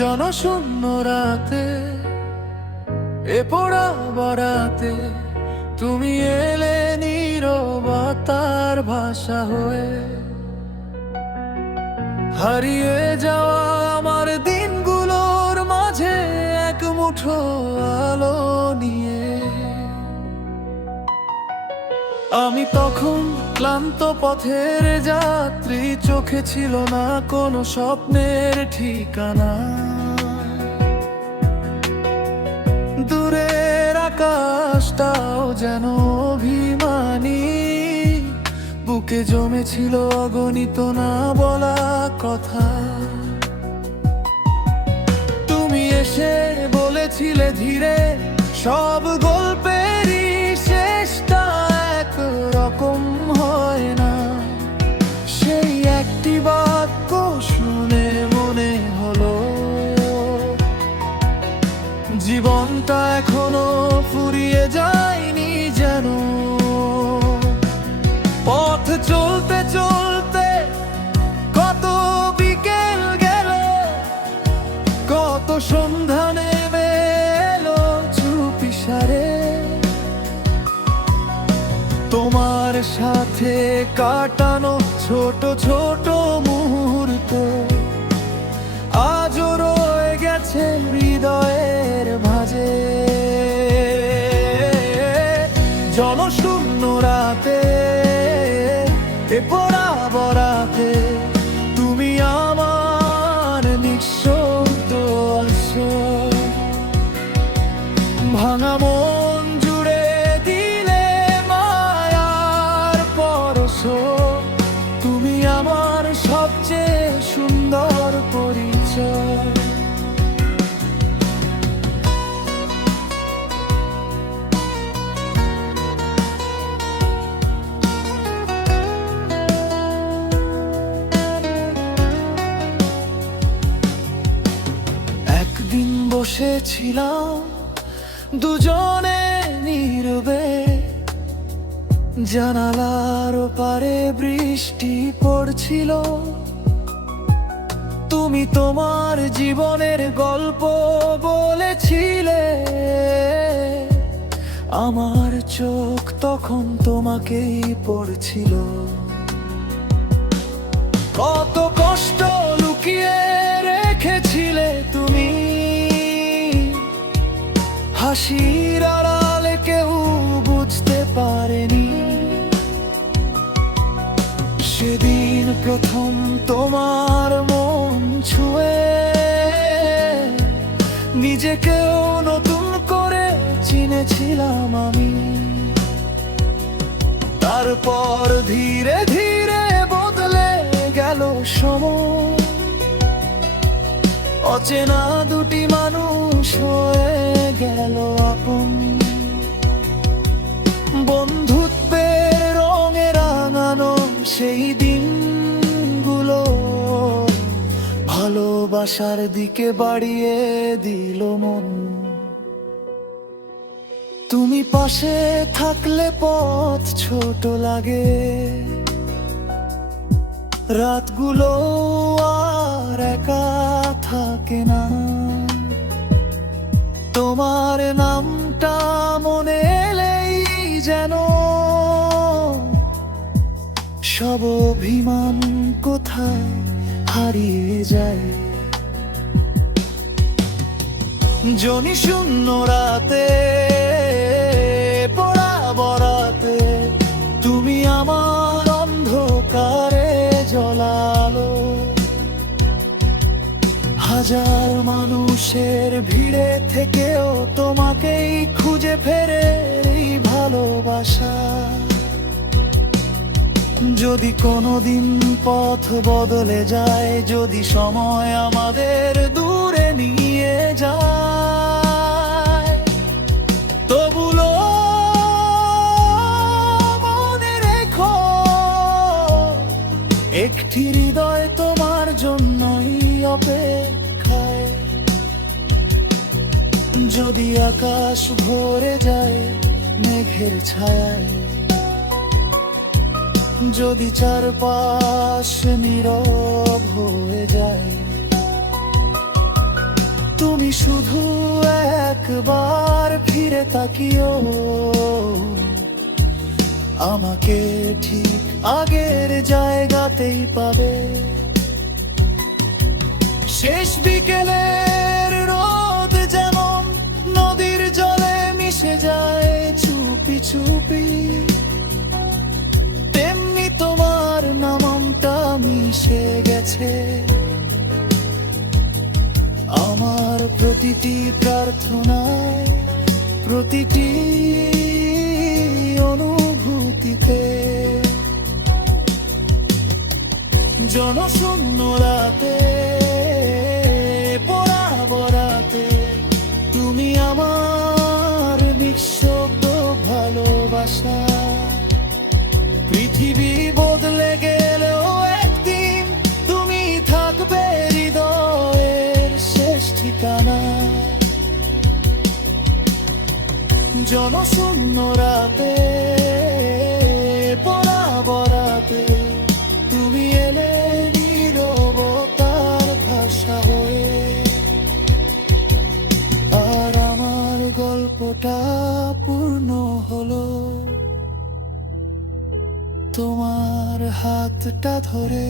জনশূন্য রাতে, এ পোড়া বরাতে তুমি এলে নীরবতার ভাষা হয়ে। হারিয়ে যাওয়া আমার দিনগুলোর মাঝে এক মুঠো আলো নিয়ে। আমি তখন ক্লান্ত পথের যাত্রী, চোখে ছিল না কোনো স্বপ্নের ঠিকানা। দূরের আকাশটাও যেন অভিমানী, বুকে জমেছিল অগণিত না বলা কথা। তুমি এসে বলেছিলে ধীরে, সব গল্পেরই শেষটা এক রকম হয় না। সেই একটি বাক্য শুনে মনে হলো জীবনটা এখনো ফুরিয়ে যায়নি যেন। পথ চলতে চলতে কত বিকেল গেল, কত সন্ধ্যা নেমে এলো চুপিসারে। তোমার সাথে কাটানো ছোট ছোট মুহূর্ত আজও রয়ে গেছে হৃদয়ের ভাঁজে। জনশূন্য রাতে, এ পোড়া বরাতে তুমি আমার নিঃশব্দ আশ্রয়। ভাঙা মন জুড়ে দিলে মায়ার পরশ, তুমি আমার সবচেয়ে সুন্দর পরিচয়। একদিন বসেছিলাম দুজনে নীরবে, জানালার ওপারে বৃষ্টি পড়ছিল। তুমি তোমার জীবনের গল্প বলেছিলে, আমার চোখ তখন তোমাকেই পড়ছিল। কত কষ্ট লুকিয়ে রেখেছিলে তুমি, হাসির আড়ালে কেউ বুঝতে পারেনি। সেদিন প্রথম তোমার মন ছুঁয়ে নিজেকেও নতুন করে চিনেছিলাম আমি। তারপর ধীরে ধীরে বদলে গেল সময়, অচেনা দুটি মানুষ হয়ে গেল আপন। বন্ধুত্বের রঙে রাঙানো সেই দিনগুলো ভালোবাসার দিকে বাড়িয়ে দিল মন। তুমি পাশে থাকলে পথ ছোট লাগে, রাতগুলো আর একা থাকে না। তোমার নামটা মনে এলেই যেন সব অভিমান কোথায় হারিয়ে যায়। জনশূন্য রাতে, পোড়া বরাতে তুমি আমার অন্ধকারে জ্বলালো। হাজার মানুষের ভিড়ে থেকেও তোমাকেই খুঁজে ফেরে এই ভালোবাসা। যদি কোনোদিন পথ বদলে যায়, যদি সময় আমাদের দূরে নিয়ে যায়, তবুও মনে রেখো একটি হৃদয় তোমার জন্যই অপেক্ষায়। যদি আকাশ ভরে যায় মেঘের ছায়ায়, যদি চারপাশ নীরব হয়ে যায়, তুমি শুধু একবার ফিরে তাকিও, আমাকে ঠিক আগের জায়গাতেই পাবে। শেষ বিকেলের রোদ যেমন নদীর জলে মিশে যায় চুপি চুপি, তেমনি তোমার নামটা মিশে গেছে আমার প্রতিটি প্রার্থনায়, প্রতিটি অনুভূতিতে। জনশূন্য রাতে পরাবরাতে তুমি আমার নিঃশব্দ ভালোবাসা। পৃথিবী বদলে গেলেও একদিন তুমি থাকবে হৃদয়ের শেষ ঠিকানা। জনশূন্য রাতে পরাবরাতে তুমি এলে নীরবতার ভাষা হয়ে, আর আমার গল্পটা পূর্ণ হলো তোমার হাতটা ধরে।